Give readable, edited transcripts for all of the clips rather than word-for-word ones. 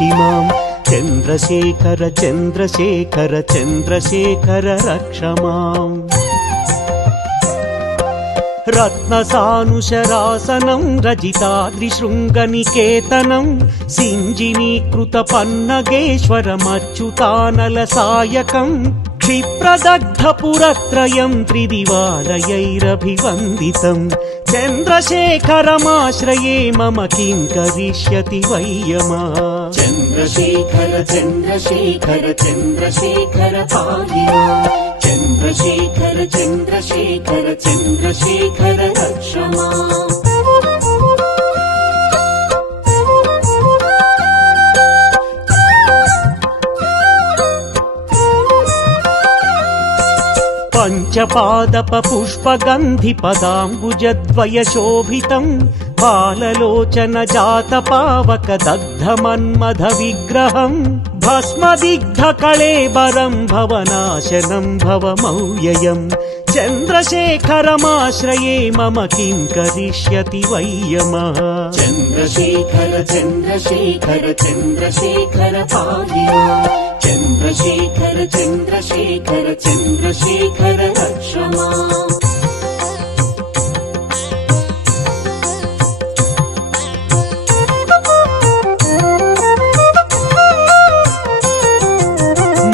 పాహి మాం చంద్రశేఖర చంద్రశేఖర చంద్రశేఖర రక్ష మాం. రత్నసానుశరాసనం రజితాద్రిశృంగనికేతనం సింజినీకృత పన్నగేశ్వరమచ్యుతానల సాయకం క్షిప్రదగ్ధపురత్రయం త్రిదివాలయైరభివందితం. చంద్రశేఖరమాశ్రయే మమ కిం కరిష్యతి వయ్యమా. చంద్రశేఖర చంద్రశేఖర చంద్రశేఖర పాహి మాం చంద్రశేఖర చంద్రశేఖర చంద్రశేఖర రక్ష మాం. పంచపాదప పుష్పగంధి పదాంబుజద్వయ శోభితం బాలలోచన జాత పావక దగ్ధ మన్మథ విగ్రహం భస్మదిగ్ధ కళేబరం భవనాశనం భవమౌయయం. చంద్రశేఖరమాశ్రయే మమ కిం కరిష్యతి వయ్యమః. చంద్రశేఖర చంద్రశేఖర చంద్రశేఖర పాహి మాం చంద్రశేఖర చంద్రశేఖర చంద్రశేఖర రక్ష మాం.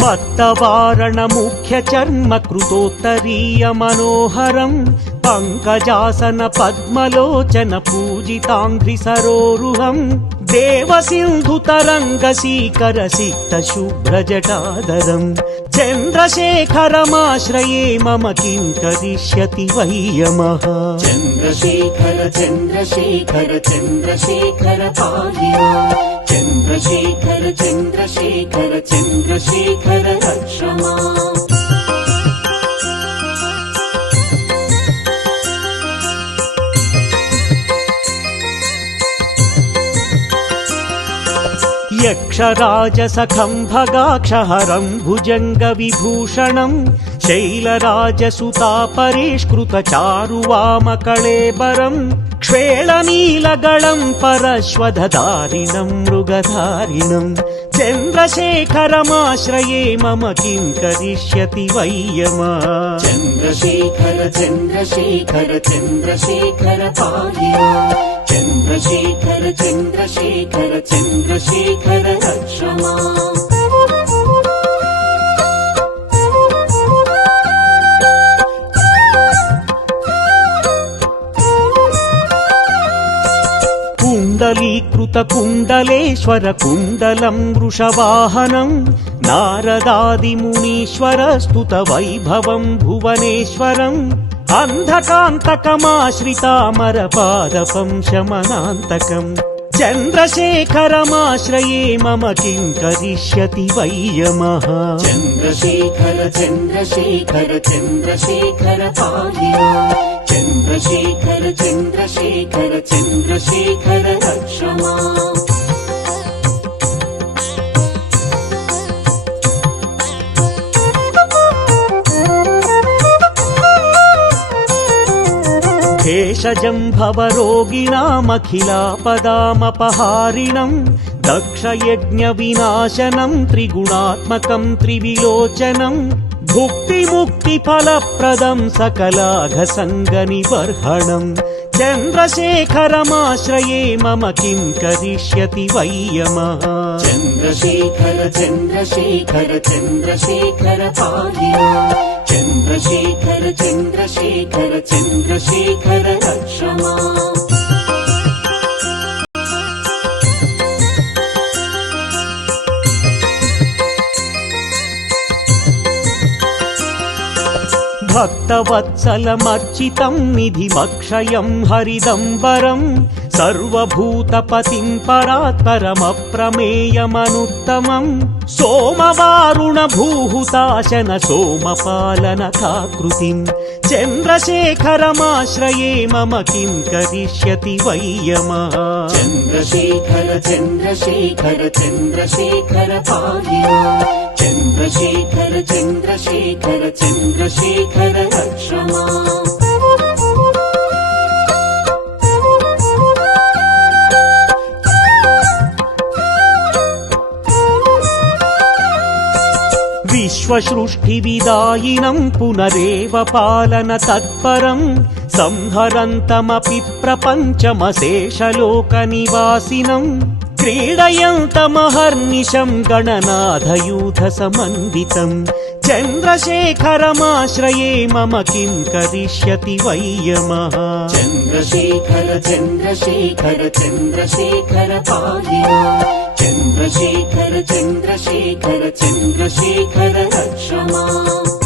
మత్తవారణ ముఖ్య చర్మ కృతోత్తరీయ మనోహరం పంకజాసన పద్మలోచన పూజితాంఘ్రి సరోరుహం దేవసింధు తరంగ సీకర సిక్త శుభ్రజటాదరం. చంద్రశేఖరమాశ్రయే మమ కిం కరిష్యతి వయ్యమః. చంద్రశేఖర చంద్రశేఖర చంద్రశేఖర పాహి మాం చంద్రశేఖర చంద్రశేఖర చంద్రశేఖర రక్ష మాం. యక్షరాజసఖం భగాక్షహరం భుజంగ విభూషణం శైలరాజసుతాపరిష్కృత చారువామకళేబరం క్షేళనీలగళం పరశ్వధారిణం మృగధారిణం. చంద్రశేఖరమాశ్రయే మమ కిం కరిష్యతి వయ్యమః. చంద్రశేఖర చంద్రశేఖర చంద్రశేఖర పాహి మాం చంద్రశేఖర చంద్రశేఖర చంద్రశేఖర రక్ష మాం. కుండలీకృత కుండలేశ్వర కుండలం వృషవాహనం నారదాదిమునీశ్వర స్తుత వైభవం భువనేశ్వరం అంధకాంతకమాశ్రితామరపాదపం శమనాంతకం. చంద్రశేఖరమాశ్రయే మమ కిం కరిష్యతి వయ్యమః. చంద్రశేఖర చంద్రశేఖర చంద్రశేఖర పాహి మాం చంద్రశేఖర చంద్రశేఖర చంద్రశేఖర రక్ష మాం. భేషజం భవరోగిణామఖిలాపదామపహారిణం దక్షయజ్ఞ వినాశనం త్రిగుణాత్మకం త్రివిలోచనం భుక్తిముక్తి ఫలప్రదం సకలాఘ సంగ నిబర్హణం. చంద్రశేఖరమాశ్రయే మమ కిం కరిష్యతి వయ్యమః. చంద్రశేఖర చంద్రశేఖర చంద్రశేఖర పాహి మాం చంద్రశేఖర చంద్రశేఖర చంద్రశేఖర రక్ష మాం. భక్తవత్సలమర్చితం నిధిమక్షయం హరిదంబరం సర్వభూతపతిం పరాత్పరమప్రమేయమనుత్తమం సోమవారుణ భూహుతాశన సోమపాలన కాకృతిం. చంద్రశేఖరమాశ్రయే మమ కిం కరిష్యతి వయ్యమః. చంద్రశేఖర చంద్రశేఖర చంద్రశేఖర పాహి మాం చంద్రశేఖర చంద్రశేఖర చంద్రశేఖర రక్ష మాం. विश्वसृष्टिविदायिनं पुनरेव पालन तत्परं संहरन्तमपि प्रपञ्चमशेषलोकनिवासिनं क्रीडयन्तमहर्निशं गणनाथयूथसमन्वितं चन्द्रशेखरमाश्रये मम किं करिष्यति वै यमः चन्द्रशेखर चन्द्रशेखर चन्द्रशेखर पाहि माम् चन्द्रशेखर चन्द्रशेखर चन्द्रशेखर रक्ष माम्